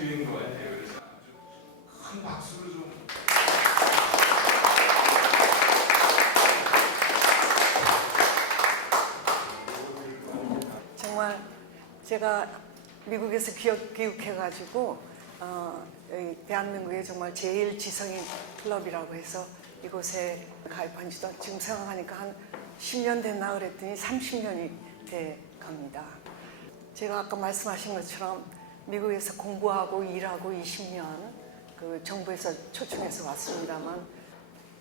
기회인 것 같아요. 그래서 아주 큰 박수로 좀. 정말 제가 미국에서 귀국해가지고 여기 대한민국에 정말 제일 지성인 클럽이라고 해서 이곳에 가입한 지도 지금 생각하니까 한 10년 됐나 그랬더니 30년이 돼 갑니다. 제가 아까 말씀하신 것처럼 미국에서 공부하고 일하고 20년 그 정부에서 초청해서 왔습니다만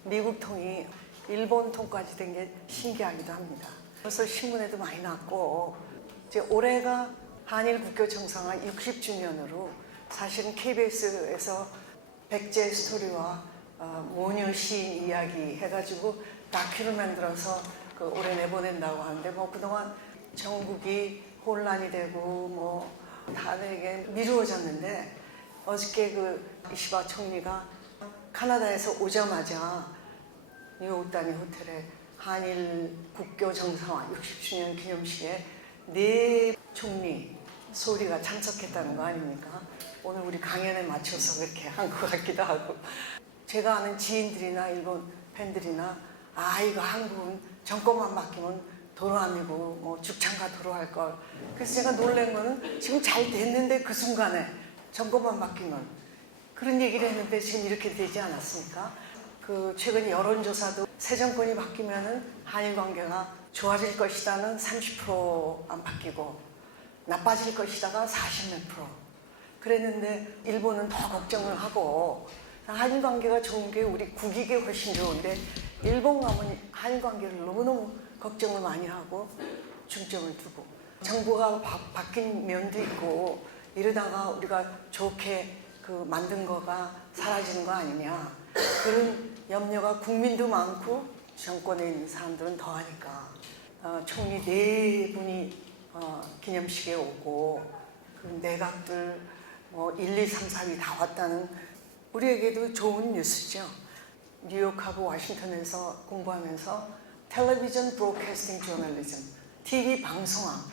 미국 통이 일본 통까지 된 게 신기하기도 합니다. 그래서 신문에도 많이 났고 이제 올해가 한일 국교 정상화 60주년으로 사실은 KBS에서 백제 스토리와 모녀 시인 이야기 해가지고 다큐를 만들어서 그 올해 내보낸다고 하는데 뭐 그동안 전국이 혼란이 되고 뭐 다들에게 미루어졌는데 어저께 그 이시바 총리가 카나다에서 오자마자 뉴욕 단위 호텔에 한일 국교 정상화 60주년 기념식에 4 총리 소리가 참석했다는 거 아닙니까? 오늘 우리 강연에 맞춰서 그렇게 한 것 같기도 하고 제가 아는 지인들이나 일본 팬들이나 이거 한국은 정권만 바뀌면 도로 아니고 뭐 죽창가 도로 할 걸. 그래서 제가 놀란 거는 지금 잘 됐는데 그 순간에 정권만 바뀌면 그런 얘기를 했는데 지금 이렇게 되지 않았습니까? 그 최근 여론조사도 새 정권이 바뀌면은 한일 관계가 좋아질 것이다는 30% 안 바뀌고 나빠질 것이다가 40몇 %. 그랬는데 일본은 더 걱정을 하고 한일 관계가 좋은 게 우리 국익에 훨씬 좋은데 일본 가면 한일 관계를 너무너무 걱정을 많이 하고 중점을 두고 정부가 바뀐 면도 있고 이러다가 우리가 좋게 그 만든 거가 사라지는 거 아니냐 그런 염려가 국민도 많고 정권에 있는 사람들은 더하니까 총리 4분이 기념식에 오고 그 내각들 뭐 1, 2, 3, 4위 다 왔다는 우리에게도 좋은 뉴스죠. 뉴욕하고 워싱턴에서 공부하면서 텔레비전 브로드캐스팅 저널리즘, TV 방송학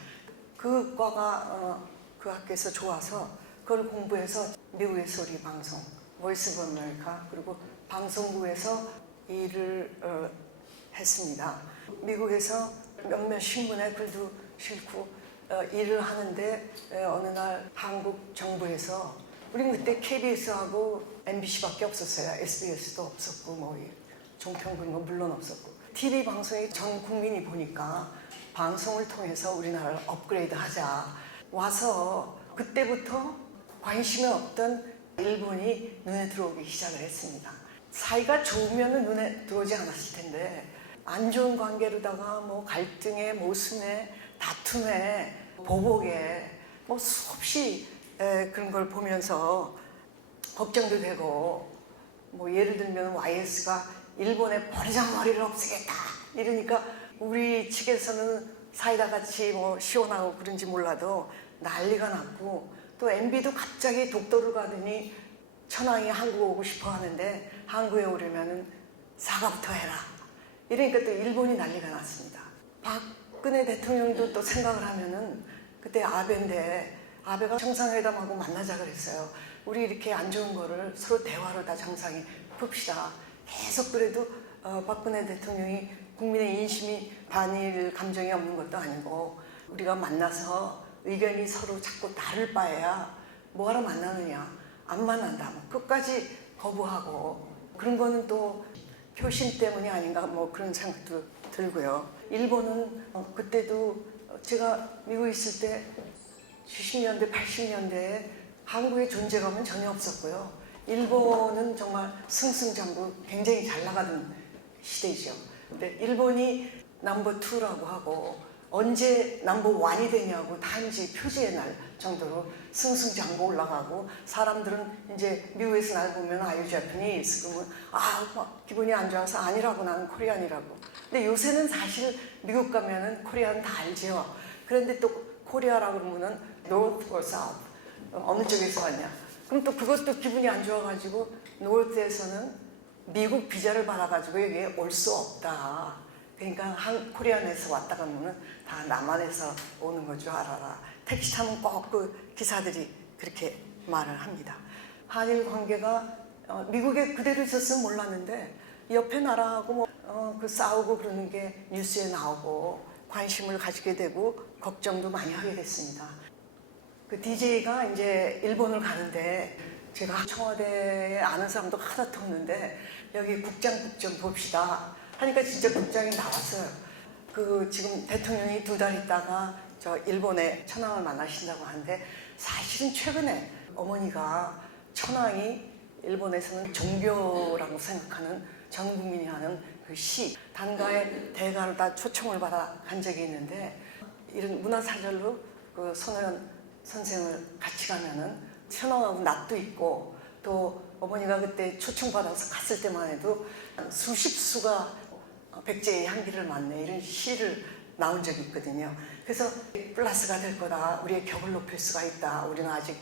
그 과가 그 학교에서 좋아서 그걸 공부해서 미국에서 우리 방송, 보이스 오브 아메리카 그리고 방송국에서 일을 했습니다. 미국에서 몇몇 신문에 글도 싣고 일을 하는데 어느 날 한국 정부에서 우리는 그때 KBS하고 MBC밖에 없었어요. SBS도 없었고 뭐 종편군도 물론 없었고 TV 방송에 전 국민이 보니까 방송을 통해서 우리나라를 업그레이드 하자 와서 그때부터 관심이 없던 일본이 눈에 들어오기 시작을 했습니다. 사이가 좋으면 눈에 들어오지 않았을 텐데 안 좋은 관계로다가 뭐 갈등에 모순에 다툼에 보복에 뭐 수없이 그런 걸 보면서 걱정도 되고 뭐 예를 들면 YS가 일본의 버르장머리를 없애겠다 이러니까 우리 측에서는 사이다 같이 뭐 시원하고 그런지 몰라도 난리가 났고 또 MB도 갑자기 독도를 가더니 천황이 한국 오고 싶어 하는데 한국에 오려면은 사과부터 해라 이러니까 또 일본이 난리가 났습니다. 박근혜 대통령도 또 생각을 하면은 그때 아베인데 아베가 정상회담하고 만나자 그랬어요. 우리 이렇게 안 좋은 거를 서로 대화로 다 정상에 풉시다. 계속 그래도 박근혜 대통령이 국민의 인심이 반일 감정이 없는 것도 아니고 우리가 만나서 의견이 서로 자꾸 다를 바에야 뭐하러 만나느냐 안 만난다 뭐 끝까지 거부하고 그런 거는 또 표심 때문이 아닌가 뭐 그런 생각도 들고요. 일본은 그때도 제가 미국에 있을 때 70년대 80년대에 한국의 존재감은 전혀 없었고요. 일본은 정말 승승장구 굉장히 잘 나가는 시대죠. 근데 일본이 넘버 2라고 하고 언제 넘버 1이 되냐고 타임지 표지의 날 정도로 승승장구 올라가고 사람들은 이제 미국에서 날 보면 아유 자편이 그러면 막 기분이 안 좋아서 아니라고 나는 코리안이라고. 근데 요새는 사실 미국 가면은 코리안 다 알죠. 그런데 또 코리아라고 그러면은 노르트 or 사우스 어느 쪽에서 왔냐. 그럼 또 그것도 기분이 안 좋아가지고 노르트에서는 미국 비자를 받아가지고 여기에 올 수 없다. 그러니까 코리안에서 왔다 가면은 다 남한에서 오는 거 줄 알아라. 택시 타면 꼭 그 기사들이 그렇게 말을 합니다. 한일 관계가 미국에 그대로 있었으면 몰랐는데 옆에 나라하고 그 싸우고 그러는 게 뉴스에 나오고 관심을 가지게 되고 걱정도 많이 하게 됐습니다. 그 DJ가 이제 일본을 가는데 제가 청와대에 아는 사람도 하나도 없는데 여기 국장 좀 봅시다 하니까 진짜 국장이 나왔어요. 그 지금 대통령이 2달 있다가 저 일본의 천황을 만나신다고 하는데 사실은 최근에 어머니가 천황이 일본에서는 종교라고 생각하는 전 국민이 하는 그 시 단가의 대가를 다 초청을 받아 간 적이 있는데 이런 문화사절로 그 손혜원 선생을 같이 가면은 천황하고 낯도 있고 또 어머니가 그때 초청받아서 갔을 때만 해도 수십 수가 백제의 향기를 맡네 이런 시를 나온 적이 있거든요. 그래서 플러스가 될 거다. 우리의 격을 높일 수가 있다. 우리는 아직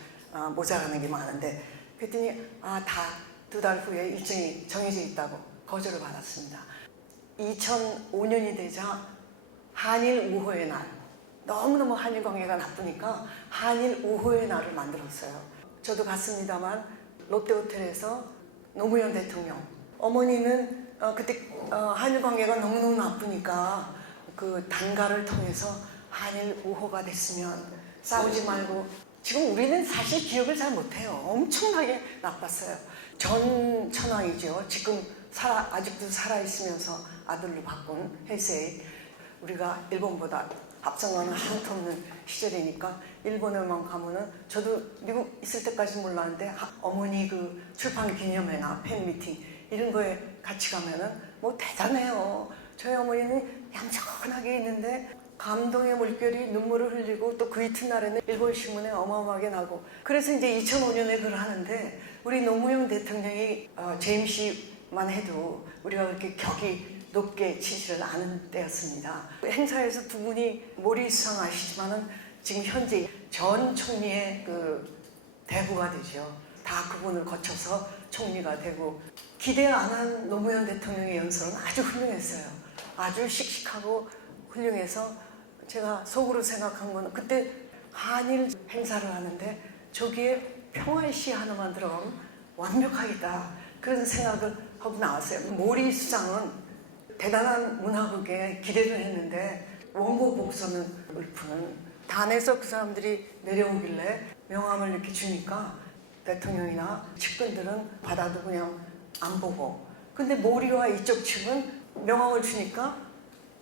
모자라는 게 많은데 그랬더니 다 2달 후에 일정이 정해져 있다고 거절을 받았습니다. 2005년이 되자 한일 우호의 날 너무너무 한일 관계가 나쁘니까 한일 우호의 날을 만들었어요. 저도 갔습니다만 롯데호텔에서 노무현 대통령 어머니는 그때 한일 관계가 너무너무 나쁘니까 그 단가를 통해서 한일 우호가 됐으면 싸우지 말고 지금 우리는 사실 기억을 잘 못해요. 엄청나게 나빴어요. 전 천황이죠. 지금 아직도 살아있으면서 아들로 바꾼 헤이세이 우리가 일본보다 앞서가는 한도 없는 시절이니까 일본에만 가면은 저도 미국 있을 때까지 몰랐는데 어머니 그 출판 기념회나 팬미팅 이런 거에 같이 가면은 뭐 대단해요. 저희 어머니는 얌전하게 있는데 감동의 물결이 눈물을 흘리고 또 그 이튿날에는 일본 신문에 어마어마하게 나고 그래서 이제 2005년에 그걸 하는데 우리 노무현 대통령이 재임 시만 해도 우리가 그렇게 격이 높게 치지를 않은 때였습니다. 행사에서 두 분이 모리 수상하시지만은 지금 현재 전 총리의 그 대부가 되죠. 다 그분을 거쳐서 총리가 되고 기대 안 한 노무현 대통령의 연설은 아주 훌륭했어요. 아주 씩씩하고 훌륭해서 제가 속으로 생각한 건 그때 한일 행사를 하는데 저기에 평화의 시 하나만 들어가면 완벽하겠다 그런 생각을 하고 나왔어요. 모리 수상은 대단한 문화극에 기대를 했는데 원고 복서는 울프는 단에서 그 사람들이 내려오길래 명함을 이렇게 주니까 대통령이나 측근들은 받아도 그냥 안 보고 근데 모리와 이쪽 측은 명함을 주니까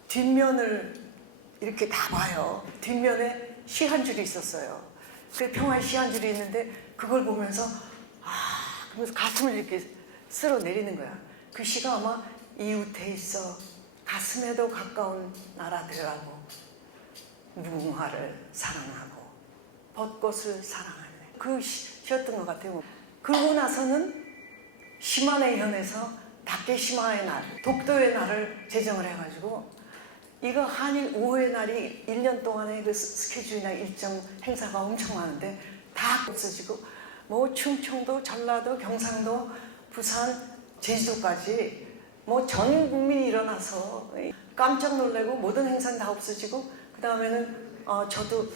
뒷면을 이렇게 다 봐요. 뒷면에 시 한 줄이 있었어요. 그 평화의 시 한 줄이 있는데 그걸 보면서 그러면서 가슴을 이렇게 쓸어 내리는 거야. 그 시가 아마 이웃에 있어 가슴에도 가까운 나라들하고 무궁화를 사랑하고 벚꽃을 사랑하네. 그 시였던 것 같아요. 그러고 나서는 심한의 현에서 다케시마의 날, 독도의 날을 제정을 해가지고 이거 한일 우호의 날이 1년 동안의 그 스케줄이나 일정 행사가 엄청 많은데 다 없어지고 뭐 충청도, 전라도, 경상도, 부산, 제주도까지 뭐 전 국민이 일어나서 깜짝 놀래고 모든 행사는 다 없어지고 그 다음에는 저도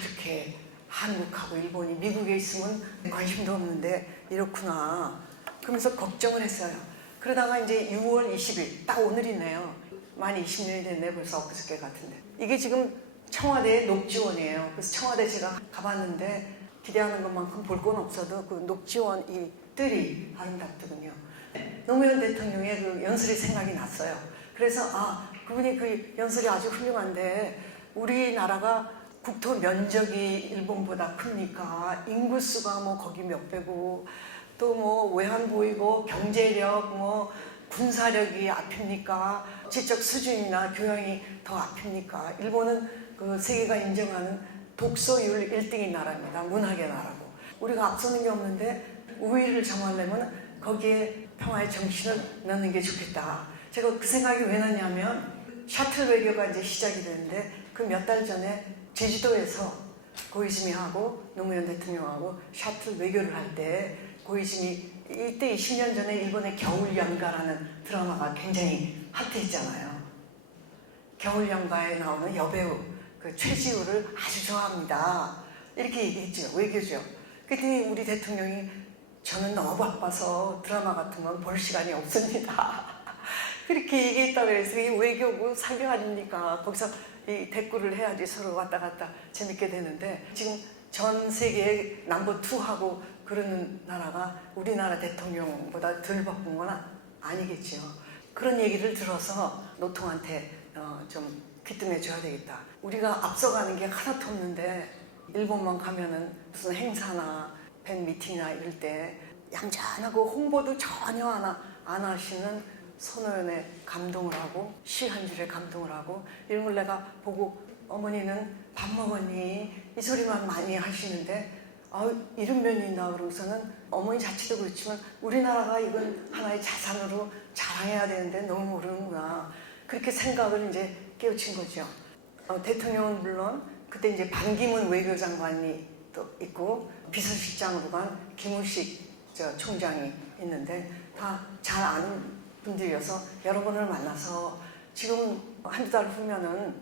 이렇게 한국하고 일본이 미국에 있으면 관심도 없는데 이렇구나 그러면서 걱정을 했어요. 그러다가 이제 6월 20일 딱 오늘이네요. 만 20년이 됐네. 벌써 엊그저께 같은데 이게 지금 청와대의 녹지원이에요. 그래서 청와대 제가 가봤는데 기대하는 것만큼 볼 건 없어도 그 녹지원 이 뜰이 아름답더군요. 노무현 대통령의 그 연설이 생각이 났어요. 그래서 그분이 그 연설이 아주 훌륭한데 우리나라가 국토 면적이 일본보다 크니까 인구수가 뭐 거기 몇 배고 또 뭐 외환 보이고 경제력 뭐 군사력이 앞입니까? 지적 수준이나 교양이 더 앞입니까? 일본은 그 세계가 인정하는 독서율 1등인 나라입니다. 문학의 나라고. 우리가 앞서는 게 없는데 우위를 점하려면 거기에 평화의 정신을 넣는 게 좋겠다. 제가 그 생각이 왜 나냐면 샤틀 외교가 이제 시작이 되는데 그 몇 달 전에 제주도에서 고이즈미하고 노무현 대통령하고 샤틀 외교를 할 때 고이즈미 이때 20년 전에 일본의 겨울연가라는 드라마가 굉장히 핫했잖아요. 겨울연가에 나오는 여배우 그 최지우를 아주 좋아합니다. 이렇게 얘기했죠. 외교죠. 그랬더니 우리 대통령이 저는 너무 바빠서 드라마 같은 건 볼 시간이 없습니다. 그렇게 얘기했다고 해서 이 외교부 사교 아닙니까? 거기서 이 대꾸를 해야지 서로 왔다 갔다 재밌게 되는데 지금 전 세계에 넘버 2하고 그러는 나라가 우리나라 대통령보다 덜 바쁜 건 아니겠지요. 그런 얘기를 들어서 노통한테 좀 귀뜸해줘야 되겠다. 우리가 앞서가는 게 하나도 없는데 일본만 가면은 무슨 행사나 팬 미팅이나 이럴 때 얌전하고 홍보도 전혀 안 하시는 손호연에 감동을 하고 시 한 줄에 감동을 하고 이런 걸 내가 보고 어머니는 밥 먹었니? 이 소리만 많이 하시는데 이런 면이 있나 그러고서는 어머니 자체도 그렇지만 우리나라가 이건 하나의 자산으로 자랑해야 되는데 너무 모르는구나. 그렇게 생각을 이제 깨우친 거죠. 대통령은 물론 그때 이제 반기문 외교장관이 또 있고 비서실장으로 간 김우식 총장이 있는데 다 잘 아는 분들이어서 여러 번을 만나서 지금 한두 달 후면은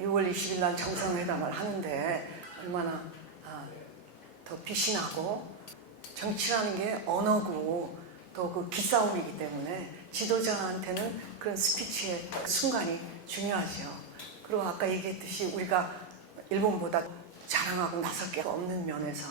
6월 20일 날 정상회담을 하는데 얼마나 더 빛이 나고 정치라는 게 언어고 또 그 기싸움이기 때문에 지도자한테는 그런 스피치의 순간이 중요하죠. 그리고 아까 얘기했듯이 우리가 일본보다 자랑하고 나설 게 없는 면에서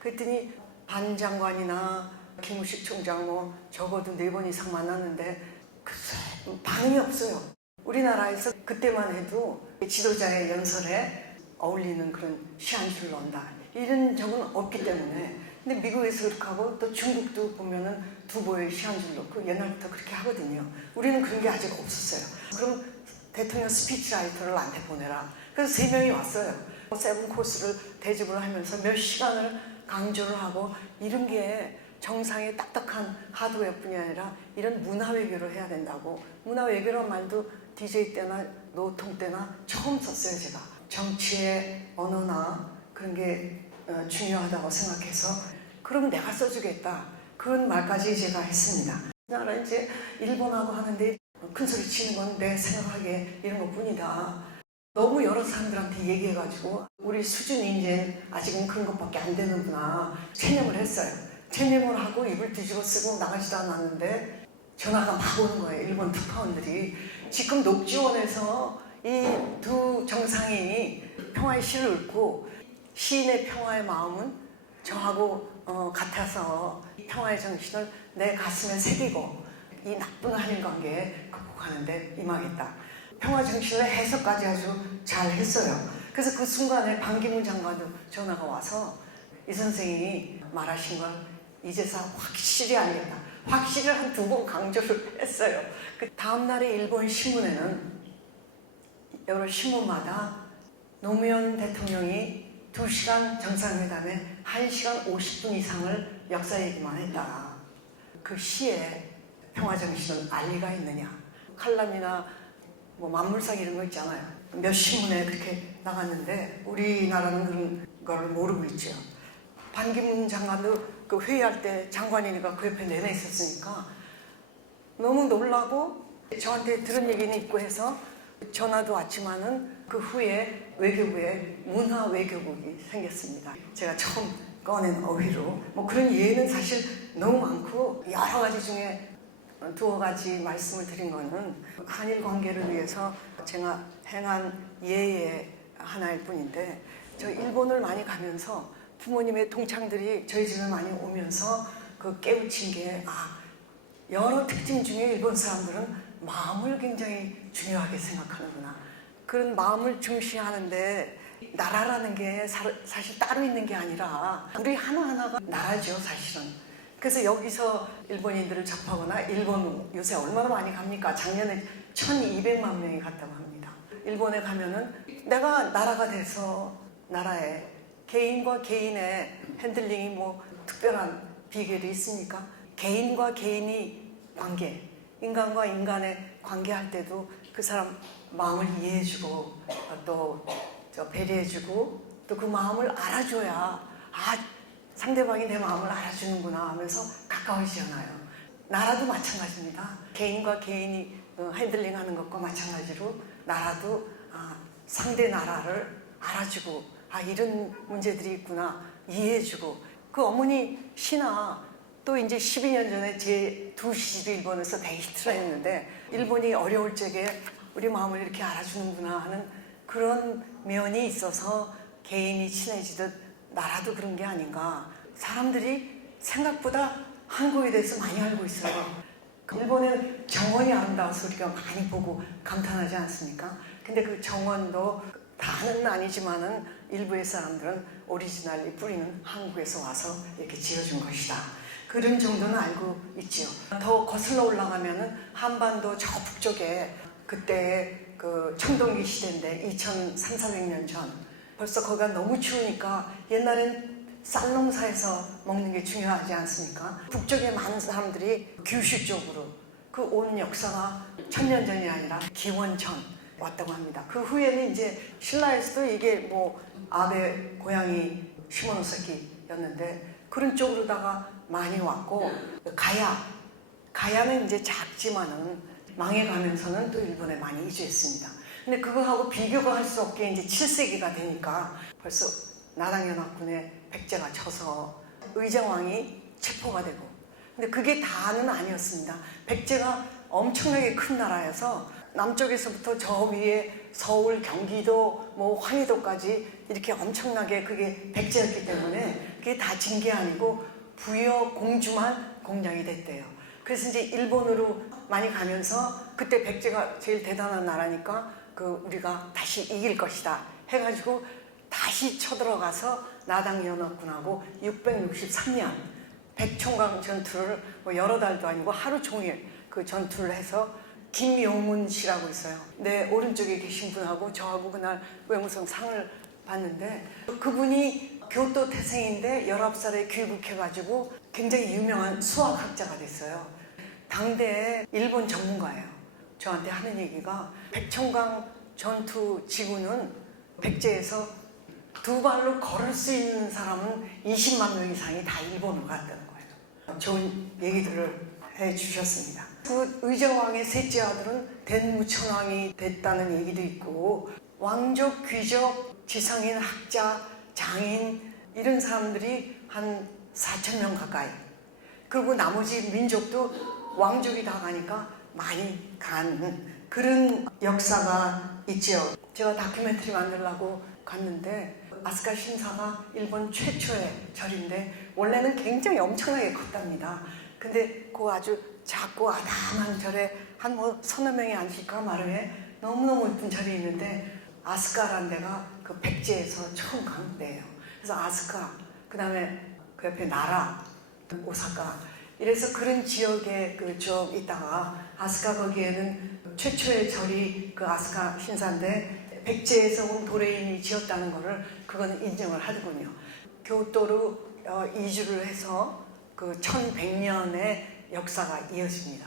그랬더니 반 장관이나 김우식 총장 뭐 적어도 4번 이상 만났는데 글쎄 반응이 없어요. 우리나라에서 그때만 해도 지도자의 연설에 어울리는 그런 시 한 줄 넣는다 이런 적은 없기 때문에 근데 미국에서 그렇게 하고 또 중국도 보면은 두보에 시 한 줄 넣고 옛날부터 그렇게 하거든요. 우리는 그런 게 아직 없었어요. 그럼 대통령 스피치라이터를 나한테 보내라. 그래서 3명이 왔어요. 세븐 코스를 대접을 하면서 몇 시간을 강조를 하고 이런 게 정상의 딱딱한 하드웨어뿐이 아니라 이런 문화 외교를 해야 된다고. 문화 외교란 말도 DJ 때나 노통 때나 처음 썼어요. 제가 정치의 언어나 그런 게 중요하다고 생각해서 그럼 내가 써주겠다 그런 말까지 제가 했습니다. 나라 이제 일본하고 하는데 큰 소리 치는 건 내 생각하기에 이런 것뿐이다. 너무 여러 사람들한테 얘기해가지고 우리 수준이 이제 아직은 그런 것밖에 안 되는구나 체념을 했어요. 체념을 하고 입을 뒤집어 쓰고 나가지도 않았는데 전화가 막 오는 거예요. 일본 특파원들이 지금 녹지원에서 이 두 정상이 평화의 시를 읽고 시인의 평화의 마음은 저하고 같아서 평화의 정신을 내 가슴에 새기고 이 나쁜 한일 관계에 극복하는데 임하겠다. 평화 정신을 해석까지 아주 잘 했어요. 그래서 그 순간에 반기문 장관도 전화가 와서 이 선생이 말하신 걸 이제서 확실히 알겠다. 확실히 한 2번 강조를 했어요. 그 다음날에 일본 신문에는 여러 신문마다 노무현 대통령이 2시간 정상회담에 1시간 50분 이상을 역사 얘기만 했다. 그 시에 평화정신은 알리가 있느냐. 칼럼이나 뭐 만물상 이런 거 있잖아요. 몇 신문에 그렇게 나갔는데 우리나라는 그런 걸 모르고 있죠. 반기문 장관도 그 회의할 때 장관이니까 그 옆에 내내 있었으니까 너무 놀라고 저한테 들은 얘기는 있고 해서 전화도 왔지만은 그 후에 외교부에 문화외교국이 생겼습니다. 제가 처음 꺼낸 어휘로 뭐 그런 예는 사실 너무 많고 여러 가지 중에 2가지 말씀을 드린 거는 한일 관계를 위해서 제가 행한 예의 하나일 뿐인데 저 일본을 많이 가면서 부모님의 동창들이 저희 집에 많이 오면서 그 깨우친 게 여러 특징 중에 일본 사람들은 마음을 굉장히 중요하게 생각하는구나. 그런 마음을 중시하는데 나라라는 게 사실 따로 있는 게 아니라 우리 하나하나가 나라죠 사실은. 그래서 여기서 일본인들을 접하거나 일본 요새 얼마나 많이 갑니까? 작년에 1200만 명이 갔다고 합니다. 일본에 가면은 내가 나라가 돼서 나라에 개인과 개인의 핸들링이 뭐 특별한 비결이 있습니까? 개인과 개인이 관계, 인간과 인간의 관계할 때도 그 사람 마음을 이해해주고 또 배려해주고 또 그 마음을 알아줘야 상대방이 내 마음을 알아주는구나 하면서 가까워지잖아요. 나라도 마찬가지입니다. 개인과 개인이 핸들링하는 것과 마찬가지로 나라도 상대 나라를 알아주고 이런 문제들이 있구나 이해해주고 그 어머니 신화 또 이제 12년 전에 제 두 시도 일본에서 데이트를 했는데 일본이 어려울 적에 우리 마음을 이렇게 알아주는구나 하는 그런 면이 있어서 개인이 친해지듯 나라도 그런 게 아닌가. 사람들이 생각보다 한국에 대해서 많이 알고 있어요. 일본은 정원이 아름다워서 우리가 많이 보고 감탄하지 않습니까? 근데 그 정원도 다는 아니지만은 일부의 사람들은 오리지널리 뿌리는 한국에서 와서 이렇게 지어준 것이다. 그런 정도는 알고 있지요. 더 거슬러 올라가면은 한반도 저 북쪽에 그때 그 청동기 시대인데 2300~400년 전 벌써 거기가 너무 추우니까 옛날엔 쌀농사에서 먹는 게 중요하지 않습니까? 북쪽에 많은 사람들이 규슈 쪽으로 그 온 역사가 1000년 전이 아니라 기원전 왔다고 합니다. 그 후에는 이제 신라에서도 이게 뭐 아베 고향이 시모노세키였는데 그런 쪽으로다가 많이 왔고 가야는 이제 작지만은 망해가면서는 또 일본에 많이 이주했습니다. 근데 그거하고 비교가 할 수 없게 이제 7세기가 되니까 벌써 나당연합군에 백제가 쳐서 의정왕이 체포가 되고 근데 그게 다는 아니었습니다. 백제가 엄청나게 큰 나라여서 남쪽에서부터 저 위에 서울, 경기도, 뭐 황해도까지 이렇게 엄청나게 그게 백제였기 때문에 그게 다 진 게 아니고 부여 공주만 공략이 됐대요. 그래서 이제 일본으로 많이 가면서 그때 백제가 제일 대단한 나라니까 그 우리가 다시 이길 것이다 해가지고 다시 쳐들어가서 나당연합군하고 663년 백총강 전투를 뭐 여러 달도 아니고 하루 종일 그 전투를 해서 김용문 씨라고 있어요. 내 오른쪽에 계신 분하고 저하고 그날 외무성 상을 받는데 그분이 교토 태생인데 19살에 귀국해가지고 굉장히 유명한 수학학자가 됐어요. 당대의 일본 전문가예요. 저한테 하는 얘기가 백청강 전투 지구는 백제에서 두 발로 걸을 수 있는 사람은 20만 명 이상이 다 일본으로 갔다는 거예요. 좋은 얘기들을 해주셨습니다. 그 의정왕의 셋째 아들은 den무천왕이 됐다는 얘기도 있고 왕족, 귀족, 지성인, 학자, 장인 이런 사람들이 한 4,000명 가까이 그리고 나머지 민족도 왕족이 다 가니까 많이 간 그런 역사가 있죠. 제가 다큐멘터리 만들려고 갔는데 아스카 신사가 일본 최초의 절인데 원래는 굉장히 엄청나게 컸답니다. 근데 그 아주 작고 아담한 절에 한 뭐 서너 명이 앉을까 마루에 너무너무 예쁜 절이 있는데 아스카라는 데가 그 백제에서 처음 간 데예요. 그래서 아스카, 그 다음에 그 옆에 나라, 오사카 이래서 그런 지역에 그 쭉 있다가 아스카 거기에는 최초의 절이 그 아스카 신사인데 백제에서 온 도레인이 지었다는 거를 그거는 인정을 하더군요. 교토로 이주를 해서 그 1100년의 역사가 이어집니다.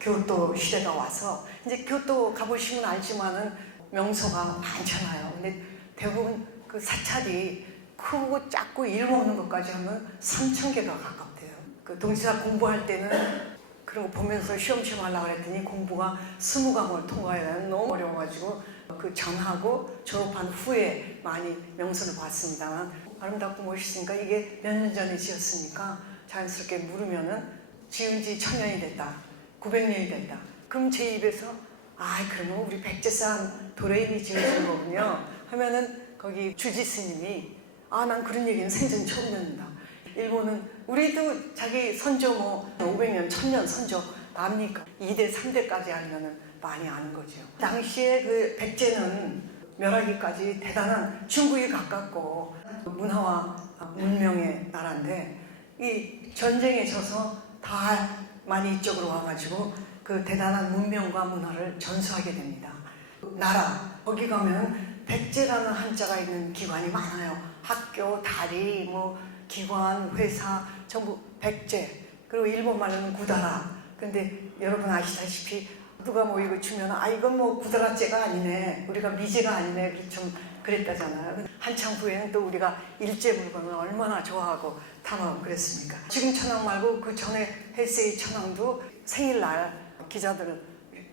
교토 시대가 와서 이제 교토 가보시면 알지만은 명소가 많잖아요. 근데 대부분 그 사찰이 크고 작고 이름 없는 것까지 하면 3,000개가 가깝대요. 그 동시사 공부할 때는 그런 거 보면서 시험시험 하려고 했더니 공부가 20과목을 통과해야 되는 너무 어려워가지고 그 전하고 졸업한 후에 많이 명소를 봤습니다만 아름답고 멋있으니까 이게 몇 년 전에 지었으니까 자연스럽게 물으면은 지은 지 1000년이 됐다, 900년이 됐다. 그럼 제 입에서 그러면 우리 백제 사람 도레인이 지어준 거군요 하면은 거기 주지 스님이 난 그런 얘기는 생전 처음 듣는다. 일본은 우리도 자기 선조 뭐 500년, 1000년 선조 압니까? 2대, 3대까지 알면은 많이 아는 거죠. 당시에 그 백제는 멸하기까지 대단한 중국에 가깝고 문화와 문명의 나라인데 이 전쟁에 져서 다 많이 이쪽으로 와가지고 그 대단한 문명과 문화를 전수하게 됩니다. 나라 거기 가면 백제라는 한자가 있는 기관이 많아요. 학교, 다리, 뭐 기관, 회사 전부 백제. 그리고 일본 말로는 구다라. 근데 여러분 아시다시피 누가 뭐 이거 주면 이건 뭐 구다라제가 아니네, 우리가 미제가 아니네 좀 그랬다잖아요. 한참 후에는 또 우리가 일제 물건을 얼마나 좋아하고 탐하고 그랬습니까? 지금 천황 말고 그 전에 헬세이 천황도 생일날 기자들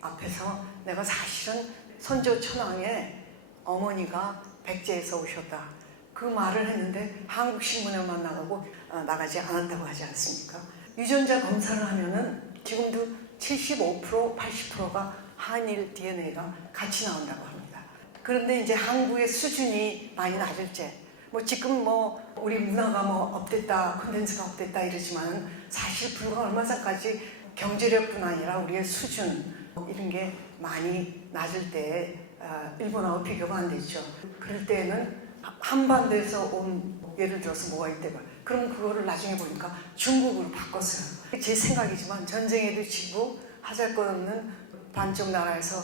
앞에서 내가 사실은 선조 천황의 어머니가 백제에서 오셨다. 그 말을 했는데 한국 신문에만 나가고 나가지 않았다고 하지 않습니까? 유전자 검사를 하면은 지금도 75%, 80%가 한일 DNA가 같이 나온다고 합니다. 그런데 이제 한국의 수준이 많이 낮을 때, 뭐 지금 뭐 우리 문화가 뭐 업됐다, 콘텐츠가 업됐다 이러지만 사실 불과 얼마 전까지 경제력뿐 아니라 우리의 수준 이런 게 많이 낮을 때 일본하고 비교가 안 되죠. 그럴 때는 한반도에서 온 예를 들어서 뭐가 있대요. 그럼 그거를 나중에 보니까 중국으로 바꿨어요. 제 생각이지만 전쟁에도 지고 하잘것없는 반쪽 나라에서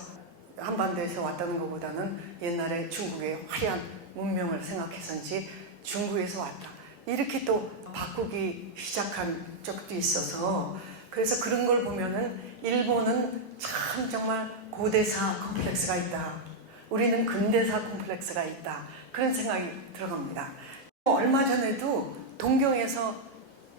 한반도에서 왔다는 것보다는 옛날에 중국의 화려한 문명을 생각해서인지 중국에서 왔다. 이렇게 또 바꾸기 시작한 적도 있어서 그래서 그런 걸 보면은 일본은 참 정말 고대사 콤플렉스가 있다. 우리는 근대사 콤플렉스가 있다. 그런 생각이 들어갑니다. 얼마 전에도 동경에서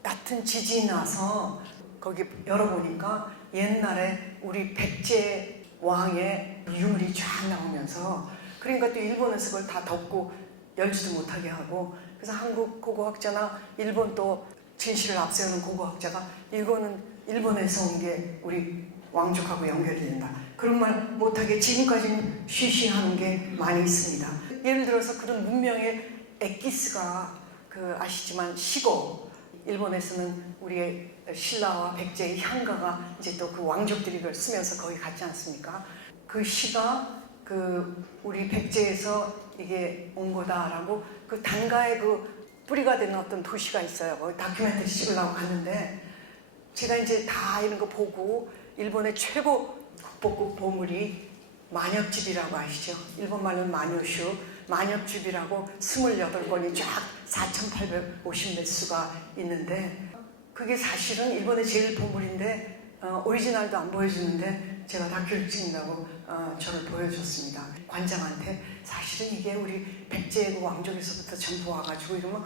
얕은 지진이 나서 거기 열어보니까 옛날에 우리 백제 왕의 유물이 쫙 나오면서 그러니까 또 일본에서 그걸 다 덮고 열지도 못하게 하고 그래서 한국 고고학자나 일본 또 진실을 앞세우는 고고학자가 이거는 일본에서 온 게 우리 왕족하고 연결이 된다. 그런 말 못하게 지금까지는 쉬쉬하는 게 많이 있습니다. 예를 들어서 그런 문명의 엑기스가 아시지만 시고 일본에서는 우리의 신라와 백제의 향가가 이제 또 그 왕족들이 그걸 쓰면서 거기 갔지 않습니까? 그 시가 우리 백제에서 이게 온 거다라고 그 단가의 그 뿌리가 되는 어떤 도시가 있어요. 다큐멘터리 찍으려고 갔는데 제가 이제 다 이런 거 보고 일본의 최고 국보급 보물이 만엽집이라고 아시죠? 일본 말로는 마녀슈, 만엽집이라고 28권이 쫙 4,850몇 수가 있는데 그게 사실은 일본의 제일 보물인데 오리지널도 안 보여주는데 제가 다큐를 찍는다고 저를 보여줬습니다. 관장한테 사실은 이게 우리 백제 왕족에서부터 전부 와가지고 이러면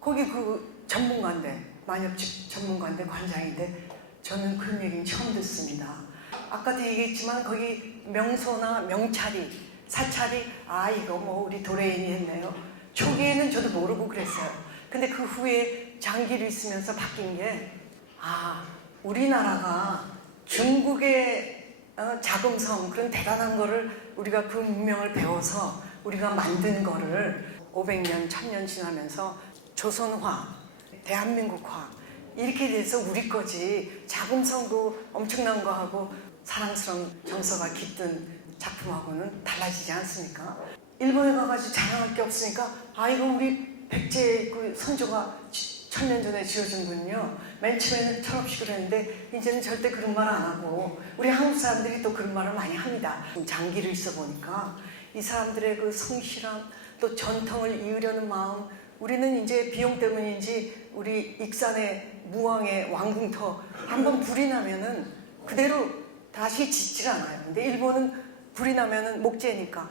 거기 그 전문가인데 만엽집 전문가인데 관장인데 저는 그런 얘기는 처음 듣습니다. 아까도 얘기했지만 거기 명소나 명찰이 사찰이 이거 뭐 우리 도레인이 했네요. 초기에는 저도 모르고 그랬어요. 근데 그 후에 장기로 있으면서 바뀐 게 우리나라가 중국의 자금성 그런 대단한 거를 우리가 그 문명을 배워서 우리가 만든 거를 500년, 1000년 지나면서 조선화, 대한민국화 이렇게 돼서 우리 거지 자금성도 엄청난 거 하고 사랑스러운 정서가 깃든 작품하고는 달라지지 않습니까? 일본에 가가지고 자랑할 게 없으니까 이거 우리 백제의 그 선조가 1000년 전에 지어준 군요. 맨 처음에는 철없이 그랬는데 이제는 절대 그런 말 안 하고 우리 한국 사람들이 또 그런 말을 많이 합니다. 장기를 있어 보니까 이 사람들의 그 성실함 또 전통을 이으려는 마음 우리는 이제 비용 때문인지 우리 익산의 무왕의 왕궁터 한번 불이 나면은 그대로 다시 짓질 않아요. 근데 일본은 불이 나면은 목재니까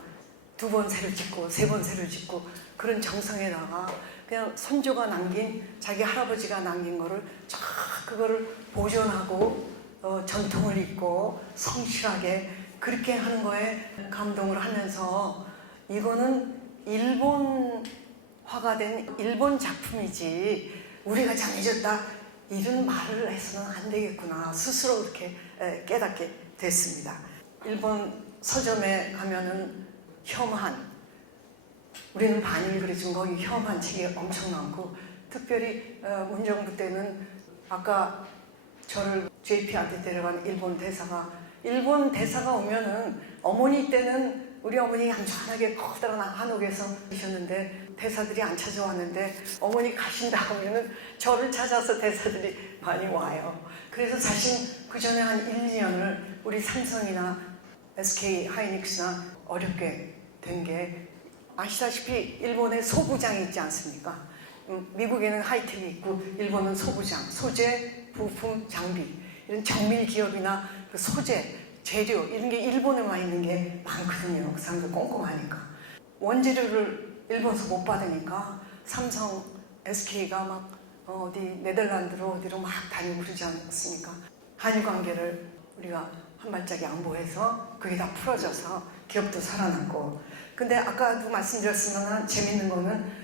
2번 새를 짓고 3번 새를 짓고 그런 정성에다가 그냥 선조가 남긴 자기 할아버지가 남긴 거를 쫙 그거를 보존하고 전통을 잇고 성실하게 그렇게 하는 거에 감동을 하면서 이거는 일본화가 된 일본 작품이지 우리가 장해졌다 이런 말을 해서는 안 되겠구나 스스로 그렇게 깨닫게 됐습니다. 일본 서점에 가면은 혐한 우리는 반일 그랬지만 거기 혐한 책이 엄청 많고 특별히 문정부 때는 아까 저를 JP한테 데려간 일본 대사가 오면은 어머니 때는 우리 어머니 얌전하게 커다란 한옥에서 계셨는데 대사들이 안 찾아왔는데 어머니 가신다 하면은 저를 찾아서 대사들이 많이 와요. 그래서 사실 그 전에 한 1, 2년을 우리 삼성이나 SK 하이닉스나 어렵게 된 게 아시다시피 일본에 소부장이 있지 않습니까? 미국에는 하이텍이 있고 일본은 소부장, 소재, 부품, 장비 이런 정밀 기업이나 그 소재, 재료 이런 게 일본에만 있는 게 많거든요. 그 사람들 꼼꼼하니까 원재료를 일본에서 못 받으니까 삼성, SK가 막 어디 네덜란드로 어디로 막 다니고 그러지 않습니까? 한일 관계를 우리가 한 발짝 양보해서 그게 다 풀어져서 기업도 살아났고. 근데 아까도 말씀드렸지만 재밌는 거는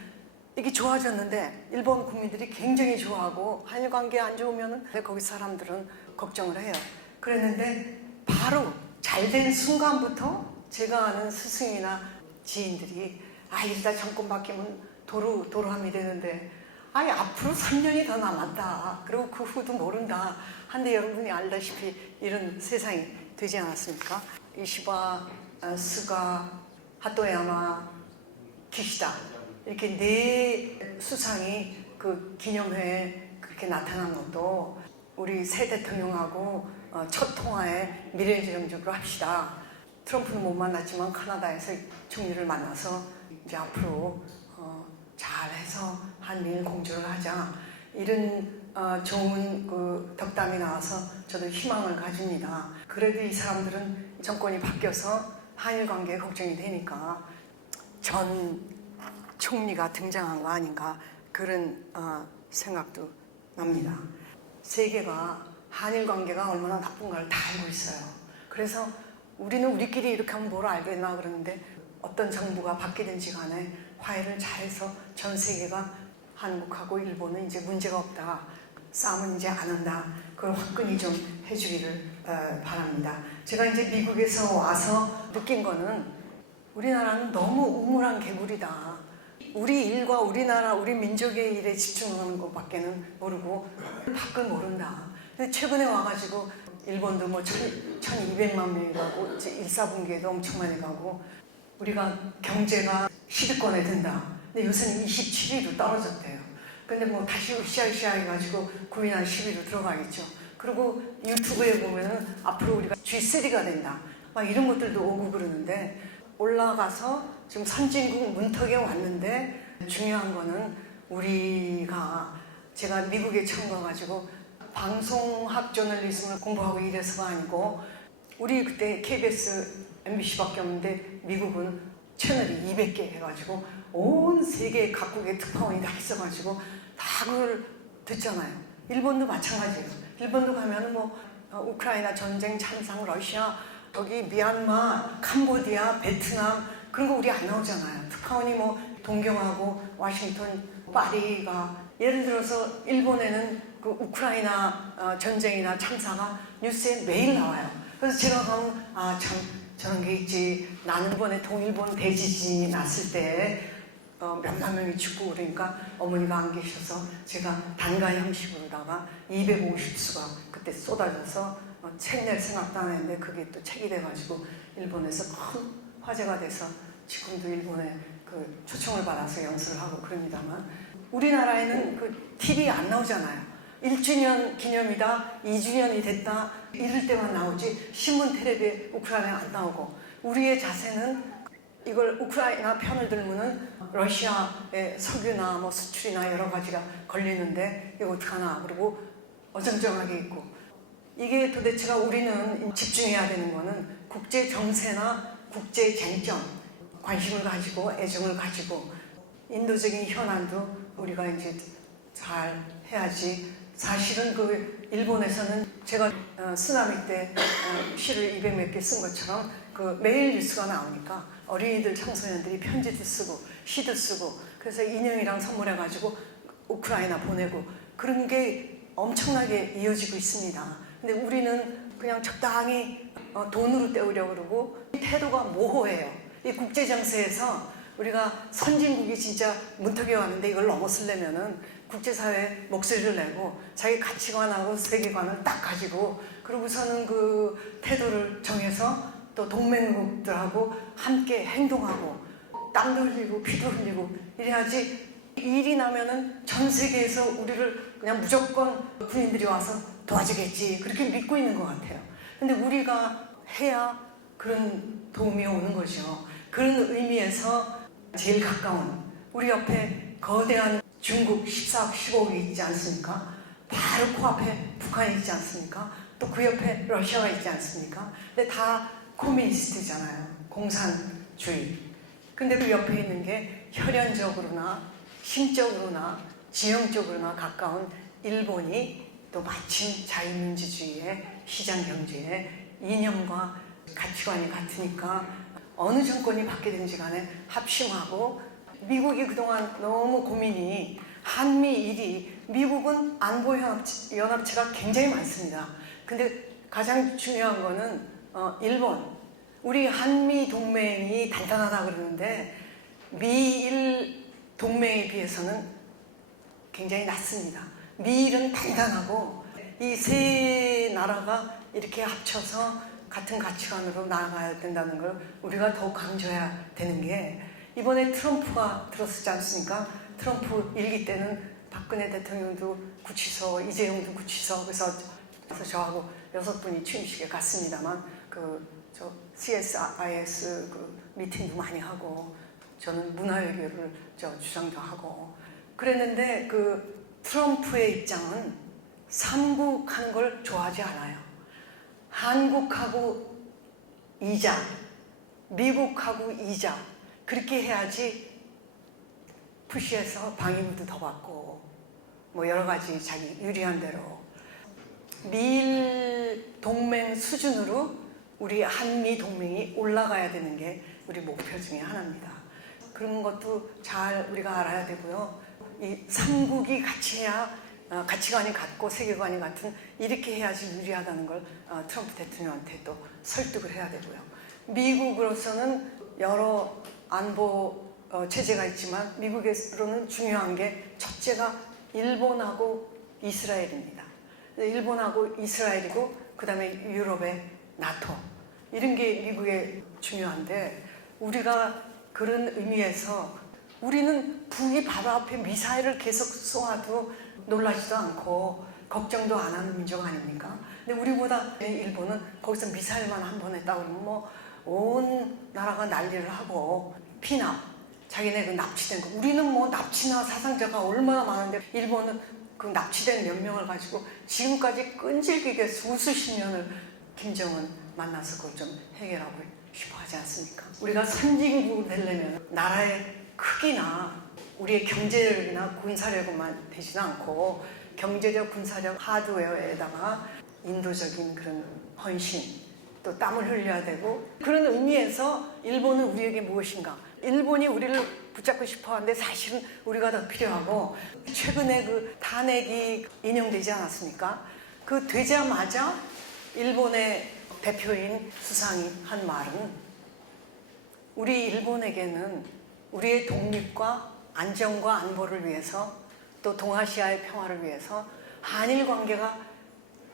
이게 좋아졌는데 일본 국민들이 굉장히 좋아하고 한일 관계 안 좋으면 거기 사람들은 걱정을 해요. 그랬는데 바로 잘 된 순간부터 제가 아는 스승이나 지인들이 일단 정권 바뀌면 도로함이 되는데 앞으로 3년이 더 남았다. 그리고 그 후도 모른다. 한데 여러분이 알다시피 이런 세상이 되지 않았습니까? 이시바, 스가, 하토야마, 기시다 이렇게 네 수상이 그 기념회에 그렇게 나타난 것도 우리 새 대통령하고 첫 통화에 미래지향적으로 합시다. 트럼프는 못 만났지만 카나다에서 총리를 만나서 이제 앞으로 잘해서 한미일 공조를 하자. 이런 좋은 그 덕담이 나와서 저도 희망을 가집니다. 그래도 이 사람들은 정권이 바뀌어서 한일 관계에 걱정이 되니까 전 총리가 등장한 거 아닌가 그런 생각도 납니다. 세계가 한일 관계가 얼마나 나쁜가를 다 알고 있어요. 그래서 우리는 우리끼리 이렇게 하면 뭘 알겠나 그러는데 어떤 정부가 바뀌든지 간에 화해를 잘해서 전 세계가 한국하고 일본은 이제 문제가 없다. 싸움은 이제 안 한다. 그걸 화끈히 좀 해주기를 바랍니다. 제가 이제 미국에서 와서 느낀 거는 우리나라는 너무 우물한 개구리다. 우리 일과 우리나라, 우리 민족의 일에 집중하는 것밖에는 모르고 밖을 모른다. 근데 최근에 와가지고 일본도 뭐 1200만 명이 가고 이제 1사분기에도 엄청 많이 가고 우리가 경제가 10위권에 든다. 근데 요새는 27위로 떨어졌대요. 근데 뭐 다시 으쌰으쌰 해가지고 9위나 10위로 들어가겠죠. 그리고 유튜브에 보면은 앞으로 우리가 G3가 된다. 막 이런 것들도 오고 그러는데 올라가서 지금 선진국 문턱에 왔는데 중요한 거는 우리가 제가 미국에 처음 가가지고 방송학 저널리즘을 공부하고 이래서가 아니고 우리 그때 KBS, MBC밖에 없는데 미국은 채널이 200개 해가지고 온 세계 각국의 특파원이 다 있어가지고 다 그걸 듣잖아요. 일본도 마찬가지예요. 일본도 가면은 뭐 우크라이나 전쟁, 참상, 러시아, 저기 미얀마, 캄보디아, 베트남 그런 거 우리 안 나오잖아요. 특파원이 뭐 동경하고 워싱턴, 파리가 예를 들어서 일본에는 그 우크라이나 전쟁이나 참사가 뉴스에 매일 나와요. 그래서 제가 가면 참 저런 게 있지. 나는 이번에 동일본 대지진이 났을 때 몇만 명이 죽고 그러니까 어머니가 안 계셔서 제가 단가 형식으로다가 250수가 그때 쏟아져서 책 낼 생각도 안 했는데 그게 또 책이 돼가지고 일본에서 큰 화제가 돼서 지금도 일본에 그 초청을 받아서 연설을 하고 그럽니다만 우리나라에는 그 TV 안 나오잖아요. 1주년 기념이다, 2주년이 됐다 이럴 때만 나오지 신문 텔레비에 우크라이나 안 나오고 우리의 자세는 이걸 우크라이나 편을 들면은 러시아의 석유나 뭐 수출이나 여러 가지가 걸리는데 이거 어떡하나 그리고 어정쩡하게 있고 이게 도대체가 우리는 집중해야 되는 거는 국제 정세나 국제 쟁점 관심을 가지고 애정을 가지고 인도적인 현안도 우리가 이제 잘 해야지. 사실은 그 일본에서는 제가 쓰나미 때 시를 200몇 개 쓴 것처럼 그 매일 뉴스가 나오니까 어린이들 청소년들이 편지도 쓰고 시도 쓰고 그래서 인형이랑 선물해가지고 우크라이나 보내고 그런 게 엄청나게 이어지고 있습니다. 근데 우리는 그냥 적당히 돈으로 때우려고 그러고 태도가 모호해요. 이 국제정세에서 우리가 선진국이 진짜 문턱에 왔는데 이걸 넘어서려면은 국제사회에 목소리를 내고 자기 가치관하고 세계관을 딱 가지고 그러고서는 그 태도를 정해서 또 동맹국들하고 함께 행동하고 땀도 흘리고 피도 흘리고 이래야지 일이 나면은 전 세계에서 우리를 그냥 무조건 군인들이 와서 도와주겠지 그렇게 믿고 있는 것 같아요. 근데 우리가 해야 그런 도움이 오는 거죠. 그런 의미에서 제일 가까운 우리 옆에 거대한 중국 14억, 15억이 있지 않습니까? 바로 코앞에 북한이 있지 않습니까? 또 그 옆에 러시아가 있지 않습니까? 근데 다 코미니스트잖아요. 공산주의. 근데 그 옆에 있는 게 혈연적으로나 심적으로나 지형적으로나 가까운 일본이 또 마침 자유민주주의의 시장경제의 이념과 가치관이 같으니까 어느 정권이 바뀌든지 간에 합심하고 미국이 그동안 너무 고민이 한미일이 미국은 안보연합체가 굉장히 많습니다. 근데 가장 중요한 거는 일본. 우리 한미 동맹이 단단하다 그러는데 미일 동맹에 비해서는 굉장히 낮습니다. 미일은 단단하고 이 세 나라가 이렇게 합쳐서 같은 가치관으로 나아가야 된다는 걸 우리가 더 강조해야 되는 게 이번에 트럼프가 들었지 않습니까? 트럼프 일기 때는 박근혜 대통령도 구치소, 이재용도 구치소, 그래서 저하고 6분이 취임식에 갔습니다만 저 CSIS 미팅도 많이 하고 저는 문화외교를 주장도 하고 그랬는데 트럼프의 입장은 삼국하는 걸 좋아하지 않아요. 한국하고 이자, 미국하고 이자 그렇게 해야지 푸시해서 방위비도 더 받고 뭐 여러 가지 자기 유리한 대로 미일 동맹 수준으로 우리 한미 동맹이 올라가야 되는 게 우리 목표 중에 하나입니다. 그런 것도 잘 우리가 알아야 되고요. 이 삼국이 같이 해야 가치관이 같고 세계관이 같은 이렇게 해야지 유리하다는 걸 트럼프 대통령한테 또 설득을 해야 되고요. 미국으로서는 여러 안보 체제가 있지만 미국으로는 중요한 게 첫째가 일본하고 이스라엘입니다. 일본하고 이스라엘이고 그 다음에 유럽의 나토 이런 게 미국에 중요한데 우리가 그런 의미에서 우리는 북이 바로 앞에 미사일을 계속 쏘아도 놀라지도 않고 걱정도 안 하는 민족 아닙니까? 근데 우리보다 일본은 거기서 미사일만 한 번 했다 그러면 뭐 온 나라가 난리를 하고 피납 자기네 납치된 거 우리는 뭐 납치나 사상자가 얼마나 많은데 일본은 납치된 몇 명을 가지고 지금까지 끈질기게 수십 년을 김정은 만나서 그걸 좀 해결하고 싶어 하지 않습니까? 우리가 선진국 되려면 나라의 크기나 우리의 경제력이나 군사력만 되지는 않고 경제력, 군사력, 하드웨어에다가 인도적인 그런 헌신 또 땀을 흘려야 되고 그런 의미에서 일본은 우리에게 무엇인가 일본이 우리를 붙잡고 싶어 하는데 사실은 우리가 더 필요하고 최근에 탄핵이 인용되지 않았습니까? 되자마자 일본의 대표인 수상이 한 말은 우리 일본에게는 우리의 독립과 안정과 안보를 위해서 또 동아시아의 평화를 위해서 한일 관계가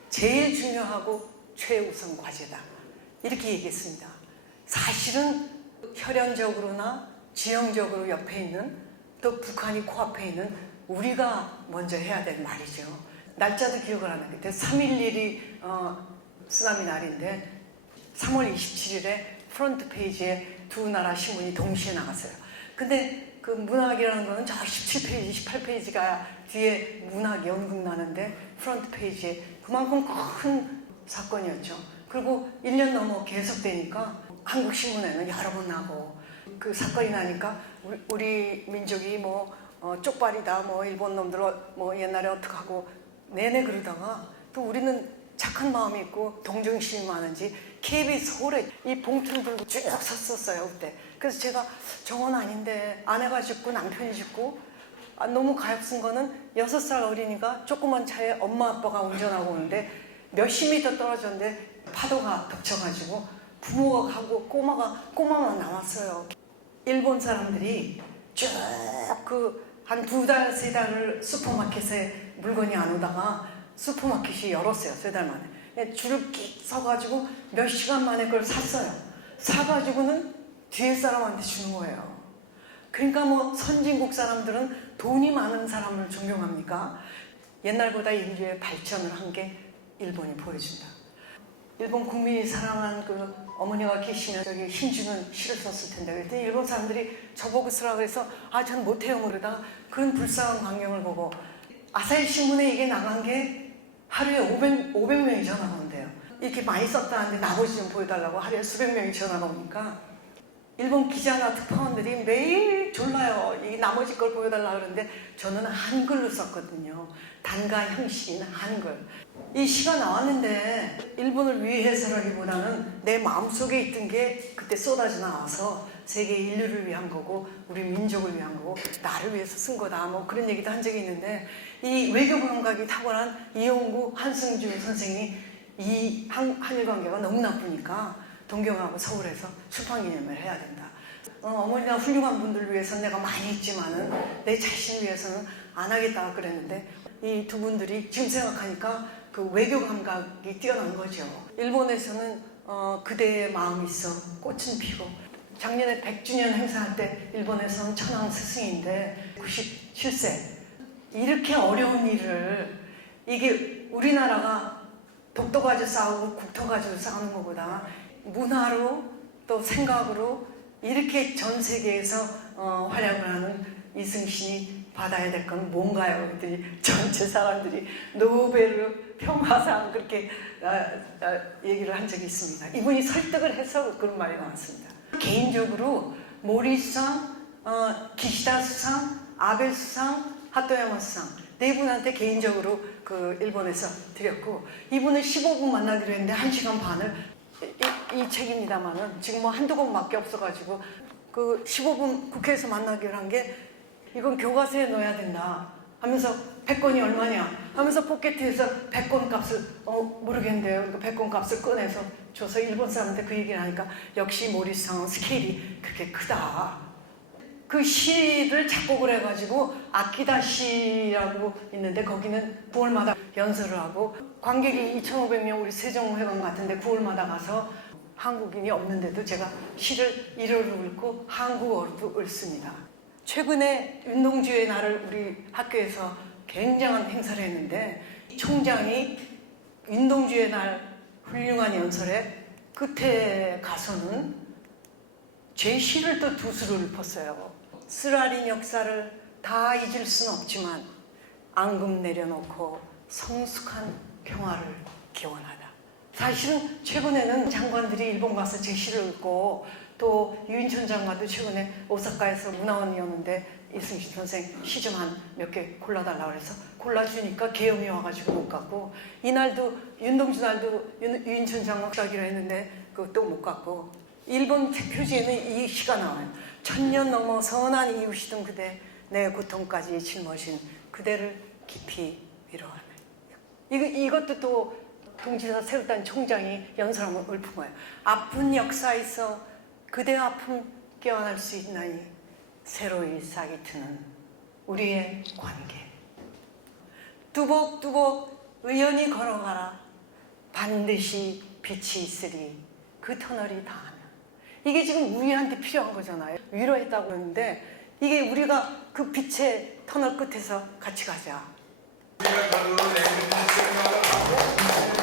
제일 중요하고 최우선 과제다. 이렇게 얘기했습니다. 사실은 혈연적으로나 지형적으로 옆에 있는 또 북한이 코앞에 있는 우리가 먼저 해야 될 말이죠. 날짜도 기억을 안 하겠대. 3.11이 쓰나미 날인데 3월 27일에 프론트 페이지에 두 나라 신문이 동시에 나갔어요. 근데 문학이라는 거는 저 17페이지, 18페이지가 뒤에 문학 연극 나는데 프론트 페이지에 그만큼 큰 사건이었죠. 그리고 1년 넘어 계속되니까 한국 신문에는 여러 번 나고 사건이 나니까 우리 민족이 쪽발이다 일본 놈들 옛날에 어떻게 하고 내내 그러다가 또 우리는 착한 마음이 있고 동정심이 많은지 KBS 홀에 이 봉투를 들고 쭉 섰었어요 그때. 그래서 제가 저건 아닌데 아내가 죽고 남편이 죽고 너무 가엾은 거는 6살 어린이가 조그만 차에 엄마 아빠가 운전하고 오는데 몇십 미터 떨어졌는데 파도가 덮쳐가지고 부모가 가고 꼬마만 남았어요. 일본 사람들이 쭉 한 2달, 3달을 슈퍼마켓에 물건이 안 오다가 슈퍼마켓이 열었어요. 3달 만에. 줄을 끼 서가지고 몇 시간 만에 그걸 샀어요. 사가지고는 뒤에 사람한테 주는 거예요. 그러니까 선진국 사람들은 돈이 많은 사람을 존경합니까? 옛날보다 인류의 발전을 한 게 일본이 보여준다. 일본 국민이 사랑한 어머니가 계시면 힘주는 시를 썼을 텐데 그랬더니 일본 사람들이 저보고 쓰라고 해서 전 못해요 그러다가 그런 불쌍한 광경을 보고 아사히 신문에 이게 나간 게 하루에 500명이 전화가 온대요. 이렇게 많이 썼다는데 나머지 좀 보여달라고 하루에 수백 명이 전화가 오니까 일본 기자나 특파원들이 매일 졸라요. 이 나머지 걸 보여달라 그러는데 저는 한글로 썼거든요. 단가 형식인 한글. 이 시가 나왔는데 일본을 위해서라기보다는 내 마음속에 있던 게 그때 쏟아져 나와서 세계 인류를 위한 거고 우리 민족을 위한 거고 나를 위해서 쓴 거다 뭐 그런 얘기도 한 적이 있는데 이 외교 감각이 탁월한 이용구 한승준 선생이 이 한일 관계가 너무 나쁘니까 동경하고 서울에서 출판 기념회를 해야 된다. 어머니나 훌륭한 분들을 위해서는 내가 많이 했지만은 내 자신을 위해서는 안 하겠다 그랬는데 이 두 분들이 지금 생각하니까 그 외교 감각이 뛰어난 거죠. 일본에서는 그대의 마음이 있어 꽃은 피고 작년에 100주년 행사할 때 일본에서는 천황 스승인데 97세 이렇게 어려운 일을 이게 우리나라가 독도 가지고 싸우고 국토 가지고 싸우는 것보다 문화로 또 생각으로 이렇게 전 세계에서 활약을 하는 이승신이 받아야 될 건 뭔가요? 그랬더니 전체 사람들이 노벨 평화상 그렇게 얘기를 한 적이 있습니다. 이분이 설득을 해서 그런 말이 나왔습니다. 개인적으로 모리 수상, 기시다 수상, 아베 수상, 하토야마 수상 네 분한테 개인적으로 그 일본에서 드렸고 이분은 15분 만나기로 했는데 1시간 반을 이 책입니다만은 지금 뭐 한두 권밖에 없어가지고 그 15분 국회에서 만나기로 한 게 이건 교과서에 넣어야 된다 하면서 100권이 얼마냐 하면서 포켓에서 100권 값을 모르겠는데요. 100권 값을 꺼내서 줘서 일본 사람한테 그 얘기를 하니까 역시 모리상 스케일이 그렇게 크다. 그 시를 작곡을 해가지고 아끼다 시라고 있는데 거기는 9월마다 연설을 하고 관객이 2,500명 우리 세종회관 같은데 9월마다 가서 한국인이 없는데도 제가 시를 일어로 읽고 한국어로 읽습니다. 최근에 윤동주의 날을 우리 학교에서 굉장한 행사를 했는데 총장이 윤동주의 날 훌륭한 연설에 끝에 가서는 제 시를 또 두 수를 읊었어요. 쓰라린 역사를 다 잊을 순 없지만 앙금 내려놓고 성숙한 평화를 기원하다. 사실은 최근에는 장관들이 일본 가서 제 시를 읽고 또 유인천 장관도 최근에 오사카에서 문화원이었는데 이승신 선생 시 좀 한 몇 개 골라달라고 그래서 골라주니까 계엄이 와가지고 못 갔고 이날도 윤동주 날도 유인천 장관 가기로 했는데 그것도 못 갔고 일본 책 표지에는 이 시가 나와요. 1000년 넘어 선한 이웃이던 그대 내 고통까지 짊어진 그대를 깊이 위로하네. 이것도 또 동지사 세울단 총장이 연설하면 읊은 거예요. 아픈 역사에서 그대 아픔 깨어날 수 있나니 새로 일삭이 트는 우리의 관계. 뚜벅뚜벅 의연히 걸어가라. 반드시 빛이 있으리. 그 터널이 닿으면. 이게 지금 우리한테 필요한 거잖아요. 위로했다고 그러는데 이게 우리가 그 빛의 터널 끝에서 같이 가자. 우리가 가도 내리는 생각을 하고